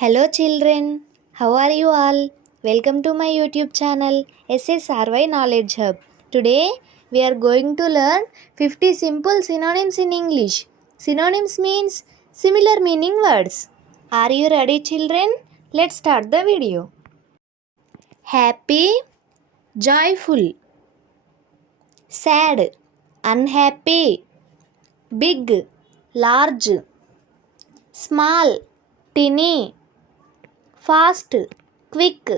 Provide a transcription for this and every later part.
Hello children, how are you all? Welcome to my YouTube channel SSRY Knowledge Hub. Today we are going to learn 50 simple synonyms in English. Synonyms means similar meaning words. Are you ready children? Let's start the video. Happy, joyful. Sad, unhappy. Big, large. Small, tiny. Fast, quick.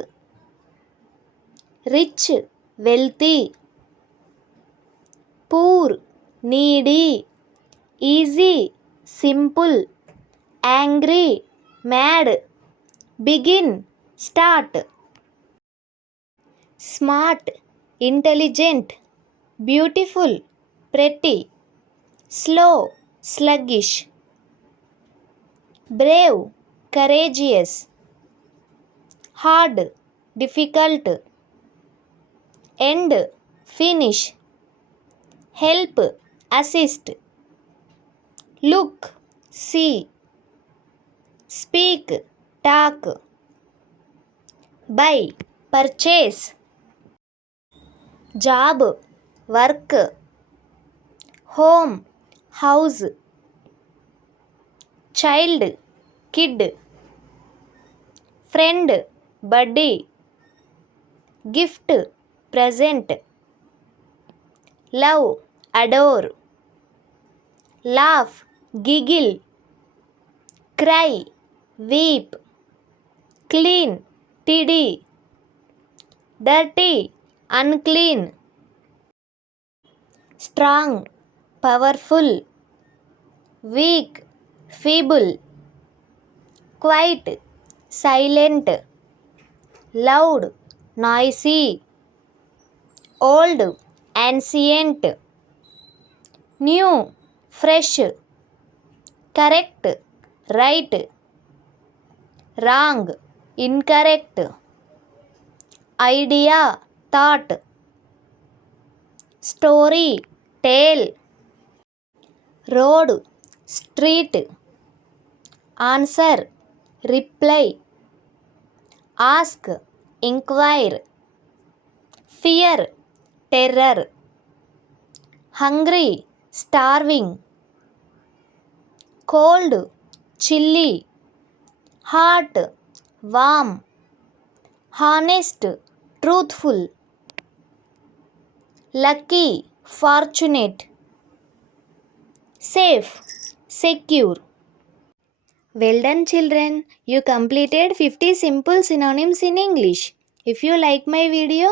Rich, wealthy. Poor, needy. Easy, simple. Angry, mad. Begin, start. Smart, intelligent. Beautiful, pretty. Slow, sluggish. Brave, courageous. Hard, difficult. End, finish. Help, assist. Look, see. Speak, talk. Buy, purchase. Job, work. Home, house. Child, kid. Friend, buddy. Gift, present. Love, adore. Laugh, giggle. Cry, weep. Clean, tidy. Dirty, unclean. Strong, powerful. Weak, feeble. Quiet, silent. Loud, noisy. Old, ancient. New, fresh. Correct, right. Wrong, incorrect. Idea, thought. Story, tale. Road, street. Answer, reply. Ask, inquire. Fear, terror. Hungry, starving. Cold, chilly. Hot, warm. Honest, truthful. Lucky, fortunate. Safe, secure. Well done children, you completed 50 simple synonyms in English. If you like my video,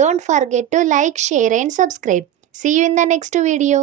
don't forget to like, share and subscribe. See you in the next video.